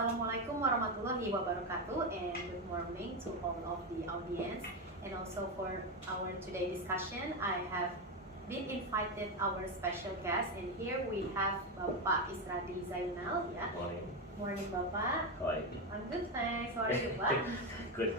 Assalamualaikum warahmatullahi wabarakatuh, and good morning to all of the audience. And also for our today discussion, I have been invited our special guest, and here we have Bapak Isradi Zainal. Yeah. Morning. Morning, Bapak. How are you? I'm good, thanks. How are you, Pak? Good.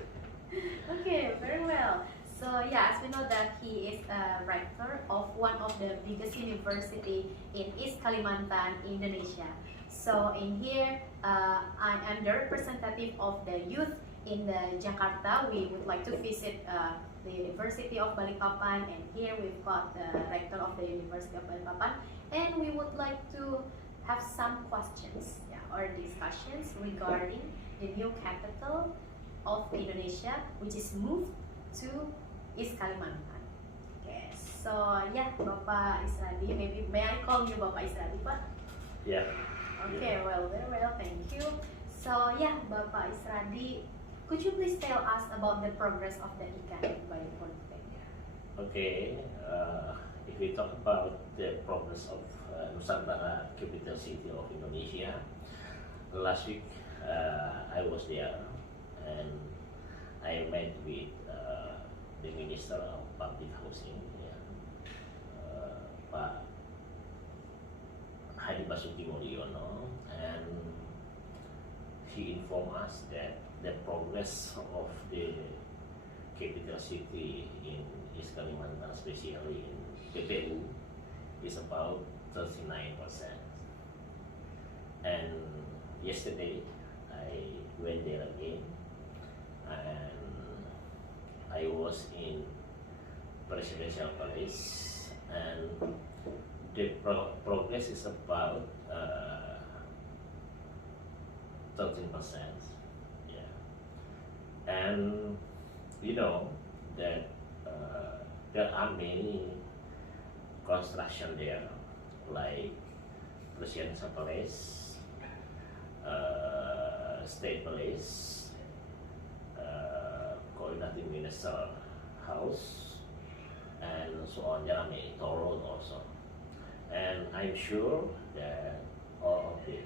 Okay, very well. So yeah, as we know that he is a rector of one of the biggest university in East Kalimantan, Indonesia. So in here, I am the representative of the youth in the Jakarta. We would like to visit the University of Balikpapan, and here we've got the rector of the University of Balikpapan, and we would like to have some questions, or discussions regarding the new capital of Indonesia, which is moved to East Kalimantan. Okay, so yeah, Bapak Isradi, maybe may I call you Bapak Isradi, Pak? Yeah. Okay, well, very well, thank you. So yeah, Bapak Isradi, could you please tell us about the progress of the IKN by Politek? Okay. If we talk about the progress of Nusantara, capital city of Indonesia, last week I was there and I met with the Minister of Public Housing, Pak Hadi Basuki Mulyono, and he informed us that the progress of the capital city in East Kalimantan, especially in PPU, is about 39%. And yesterday I went there again, and I was in Presidential Palace, and the progress is about 13%. Yeah, and you know that there are many construction there, like Presidential Palace, State Palace, Coordinating Minister House, and so on. There are many toll road also. And I'm sure that all of the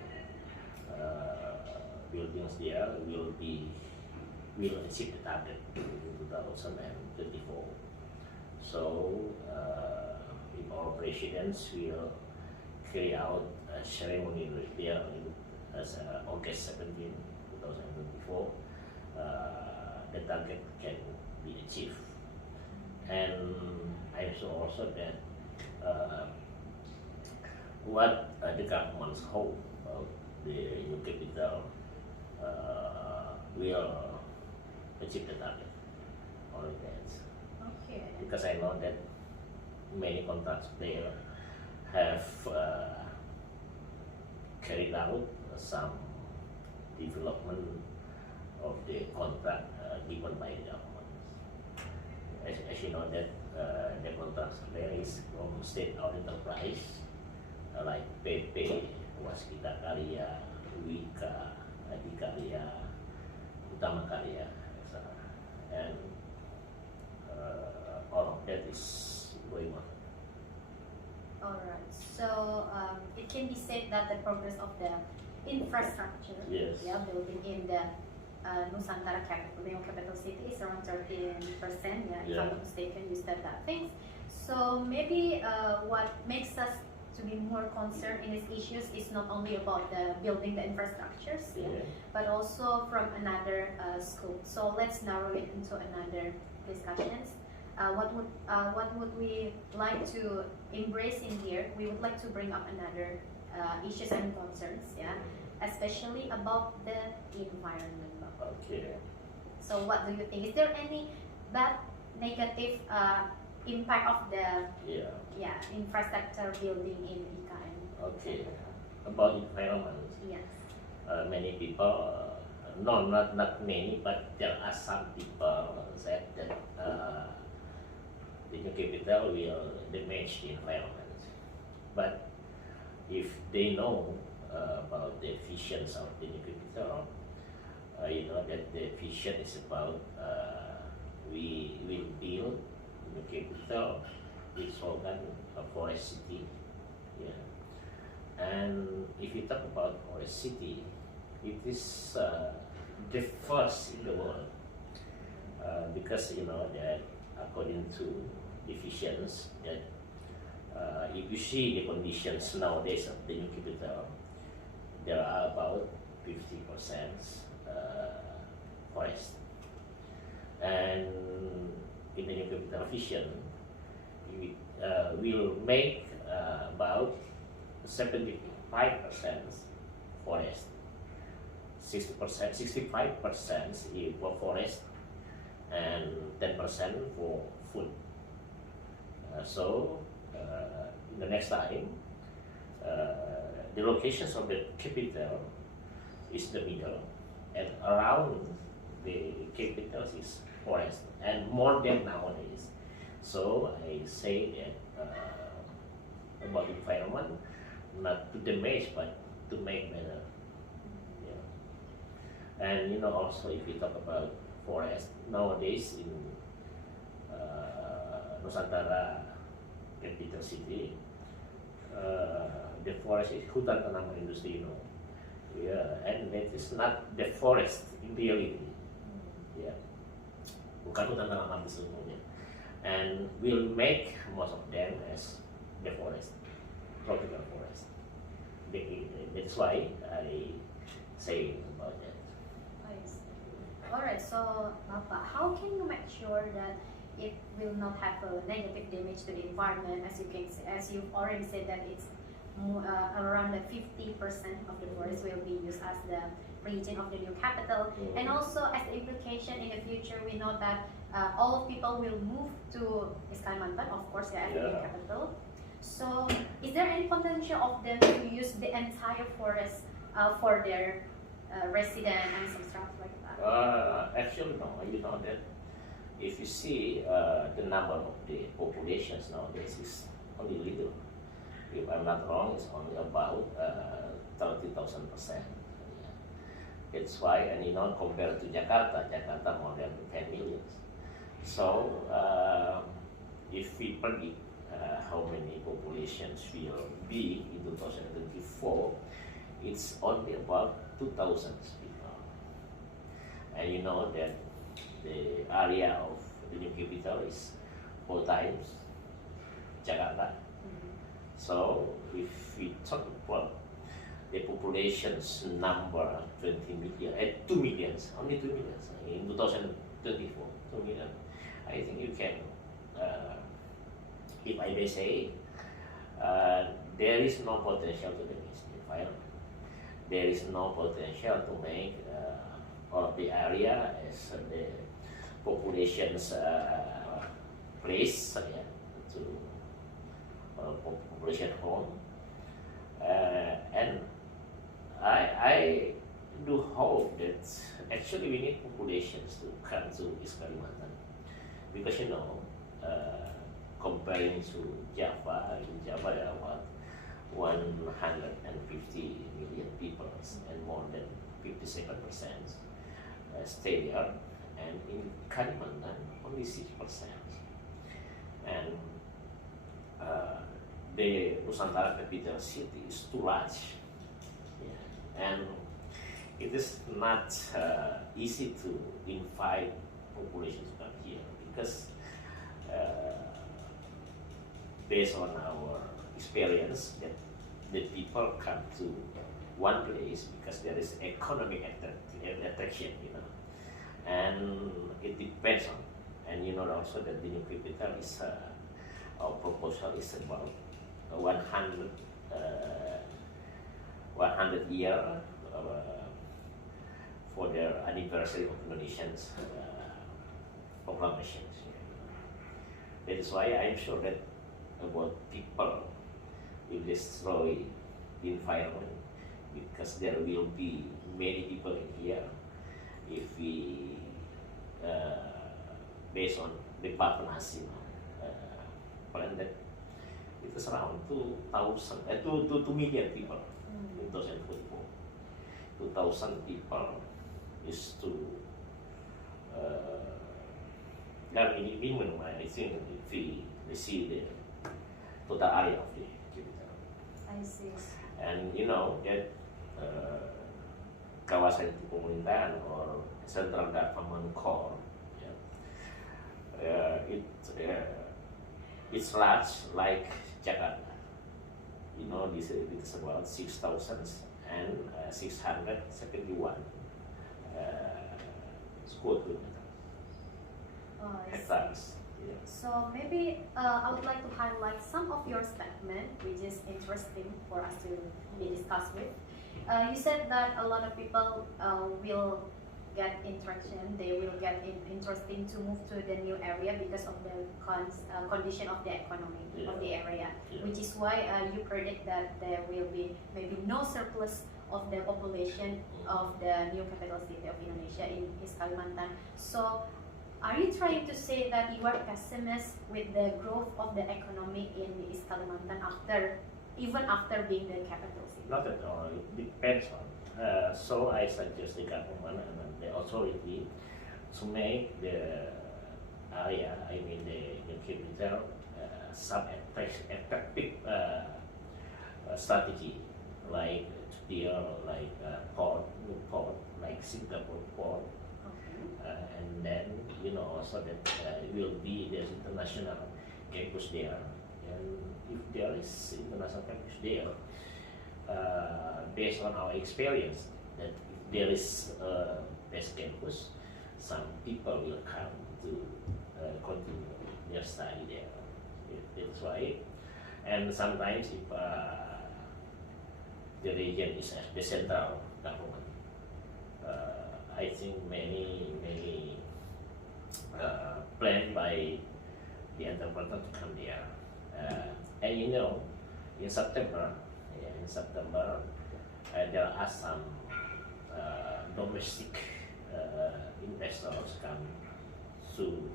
buildings there will achieve the target in 2024. So if our presidents will carry out a ceremony there as August 17, 2024, the target can be achieved. And I'm sure also that what the government's hope of the new capital will achieve the target. Only that. Okay. Because I know that many contracts there have carried out some development of the contract given by the government. As you know that the contracts there is from state-owned enterprise, like PP, Waskita Karya, Wika, Adikarya, Utama Karya, etc. And all of that is going on. Alright, so it can be said that the progress of the infrastructure, Yes. building in the Nusantara capital, the capital city, is around 13%. If I'm not mistaken, you said that things. So maybe what makes us to be more concerned in these issues is not only about the building the infrastructures, but also from another scope. So let's narrow it into another discussions. What would we like to embrace in here? We would like to bring up another issues and concerns, especially about the environment. Okay. So what do you think? Is there any bad negative impact of the infrastructure building in IKN? Okay. About environment. Yes. Many people, no, not many, but there are some people said that the new capital will damage the environment. But if they know about the visions of the new capital, you know that the vision is about we will build the new capital with slogan a forest city. Yeah. And if you talk about forest city, it is the first in the world because you know that according to efficiency that if you see the conditions nowadays of the new capital, there are about 50% forest, and in the new capital vision, we will make about 75% forest, 65% for forest, and 10% for food. So in the next time, the locations of the capital is the middle, and around the capital is forest, and more than nowadays. So I say that about environment, not to damage but to make better. Yeah. And you know also if we talk about forest nowadays in Nusantara capital city, the forest is hutan tanaman industri, you know. Yeah, and that is not the forest in reality. Yeah, bukan hutan tanaman sesungguhnya. And we'll make most of them as the forest, tropical forest. That's why I say about that. Alright, so Bapak, how can you make sure that it will not have a negative damage to the environment? As you can, as you've already said that it's around the 50% of the forest will be used as the region of the new capital, and also as the implication in the future, we know that all people will move to Kalimantan, of course, as the new capital. So, is there any potential of them to use the entire forest for their resident and some stuff like that? Actually, no. You know that if you see the number of the populations nowadays is only little. If I'm not wrong, it's only about 30,000%. That's why, and you know, compared to Jakarta more than 10 million. So, if we predict how many populations will be in 2024, it's only about 2,000 people. And you know that the area of the new capital is 4 times Jakarta. So if we talk about the population's number 20 million, 2 millions, only 2 millions in 2024, 2 million, I think you can, if I may say, there is no potential to damage the environment. There is no potential to make all of the area as the population's place to population home, and I do hope that actually we need populations to come to East Kalimantan, because you know, comparing to Java, in Java there are about 150 million people, and more than 57% stay there, and in Kalimantan only 6%, and the Nusantara capital city is too large, and it is not easy to invite population to come here, because based on our experience that the people come to one place because there is economic attraction, you know, and it depends on, and you know also that the new capital is our proposal is about 100 year for their anniversary of Indonesian's proclamations. That is why I am sure that about people will destroy the environment, because there will be many people in here if we based on the population plan that it is around 2 million people in 2024. 2,000 people is to minimum, I think, if we see the total area of the capital. I see. And you know that kawasan pemerintahan or central government core. Yeah. It's large like Jakarta. You know, this is about 6,671 square kilometers, I see. hectares. Yeah. So maybe I would like to highlight some of your statement, which is interesting for us to be discussed with. You said that a lot of people will get interaction, they will get interesting to move to the new area because of the condition of the economy of the area, which is why you predict that there will be maybe no surplus of the population of the new capital city of Indonesia in East Kalimantan. So are you trying to say that you are pessimist with the growth of the economy in East Kalimantan even after being the capital city? Not at all. It depends on. So I suggest the government and the authority to make the area, I mean the capital, some effective strategy, like to deal like new port, like Singapore port, and then also that there's international campus there, and if there is international campus there. Based on our experience, that if there is a best campus, some people will come to continue their study there. That's why. And sometimes if the region is the central government, I think many planned by the entrepreneur to come there. And in September, there are some domestic investors come to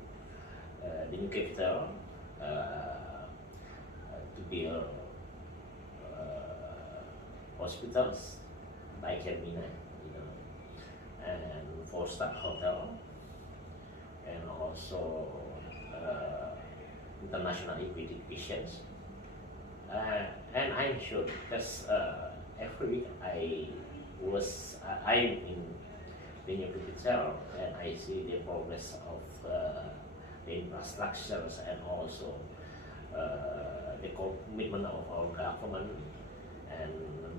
the new capital to build hospitals like Hermina, and four-star hotel, and also international exhibitions. And I'm sure because every week I'm in the new capital, and I see the progress of the infrastructures and also the commitment of our government, and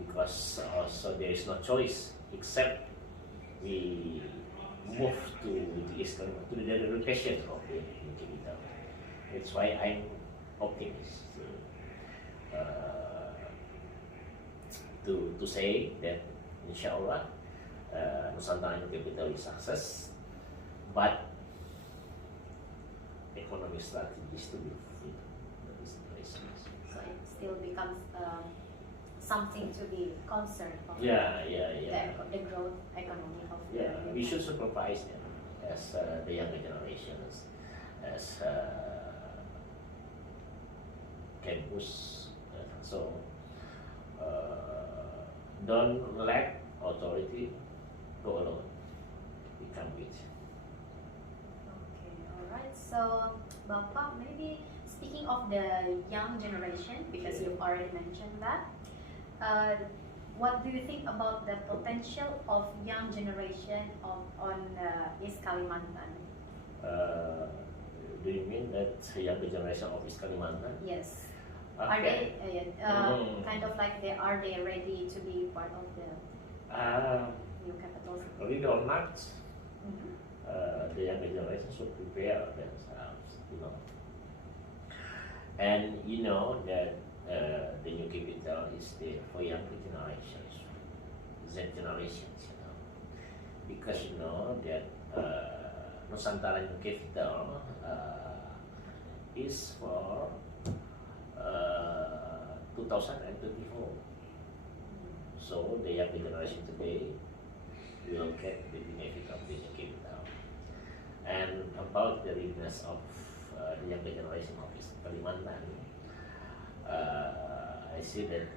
because also there is no choice except we move to the eastern, to the location of the new capital. That's why I'm optimistic. To say that inshallah Nusantara capital is success, but economic strategies to be fulfilled. That is the reason. So it still becomes something to be concerned of. The growth economy of we should supervise them as the younger generations, as campus. So don't let authority go alone. Become with. Okay, all right. So, Bapak, maybe speaking of the young generation, because you've already mentioned that, what do you think about the potential of young generation on East Kalimantan? Do you mean that younger generation of East Kalimantan? Yes. Okay. Are they kind of like are they ready to be part of the new capital city? Really or not, the younger generation should prepare themselves, And that the new capital is there for younger generations, Z generations, because that Nusantara new capital is for 2024. So the younger generation today will get the benefit of the new capital. And about the readiness of the younger generation of East Kalimantan, I see that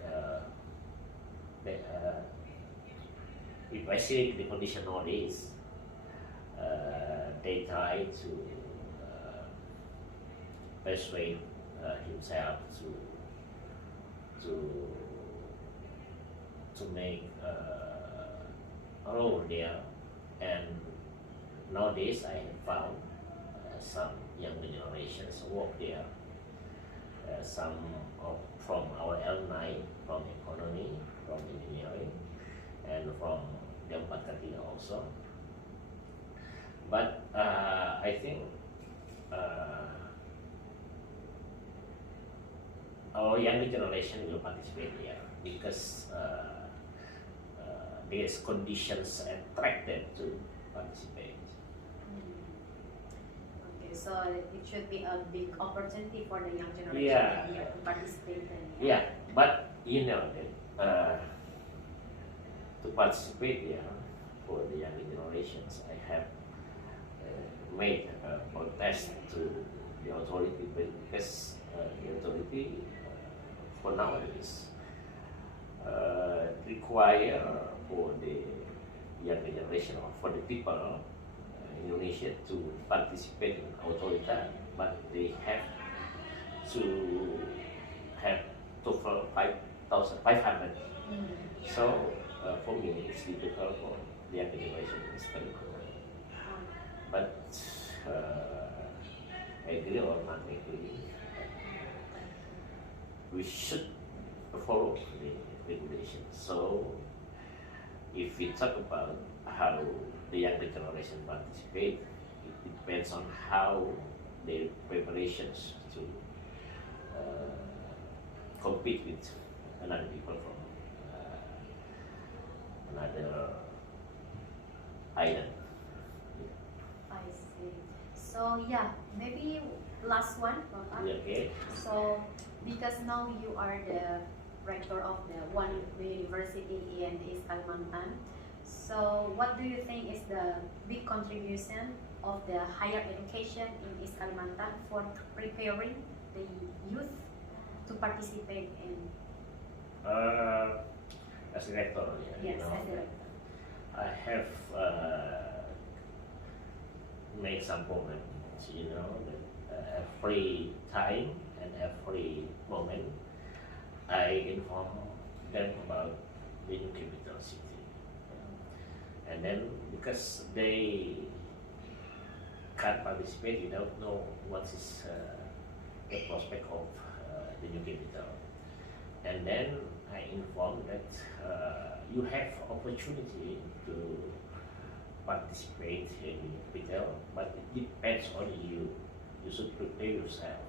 if I see the condition nowadays, they try to persuade himself to make role there, and nowadays I have found some younger generations work there. Some from our alumni, from economy, from engineering, and from the faculty also. But I think our younger generation will participate here because there's conditions attracted to participate. Okay, so it should be a big opportunity for the young generation Yeah. here to participate in. Yeah, but you know that to participate here for the younger generations, I have made a protest to the authority because the authority for nowadays require for the younger generation or for the people in Indonesia to participate in authority, but they have to have total 5,500. So for me, it's difficult for the younger generation in study. But agree or not agree, we should follow the regulations. So if we talk about how the younger generation participate, it depends on how their preparations to compete with another people from another island. I see. So yeah, maybe last one, Bapak. Okay. So because now you are the rector of the one university in East Kalimantan, so what do you think is the big contribution of the higher education in East Kalimantan for preparing the youth to participate in? As a rector, Yes, you know, as a rector. I have made some comments, you know, that every time and every moment I inform them about the new capital city. And then because they can't participate, they don't know what is the prospect of the new capital. And then I inform that you have opportunity to participate in capital, but it depends on you. You should prepare yourself.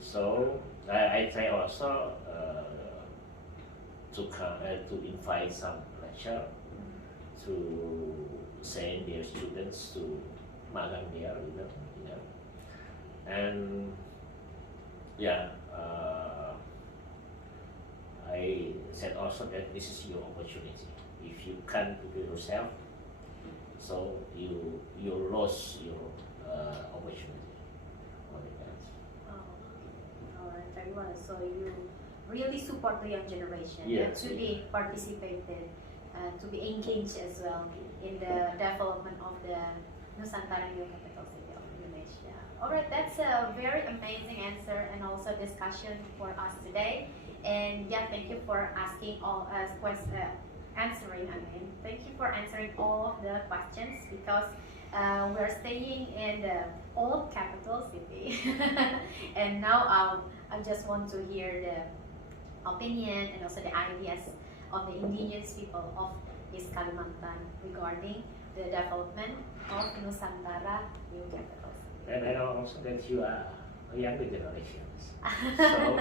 So I try also to invite some lecturer to send their students to magang there, you know. And yeah, I said also that this is your opportunity. If you can't prepare yourself, so you lose your opportunity. Only that. Oh, all right, very well. So you really support the young generation Yes, to be participated, to be engaged as well in the development of the Nusantara new capital city of Indonesia. All right, that's a very amazing answer and also discussion for us today. And yeah, thank you for asking all us answering. I mean, thank you for answering all of the questions because we're staying in the old capital city, and now I just want to hear the opinion and also the ideas of the indigenous people of East Kalimantan regarding the development of Nusantara new capital city. And I know also that you are a younger generation. So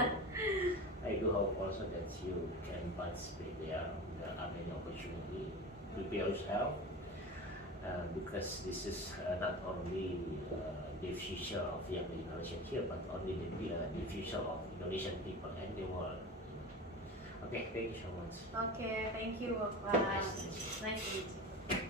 I do hope also that you can participate there. There are many opportunities. Prepare yourself because this is not only the future of younger generation here, but only the future of Indonesian people and the world. Okay, thank you so much. Okay, thank you. Nice to meet you. Nice to meet you.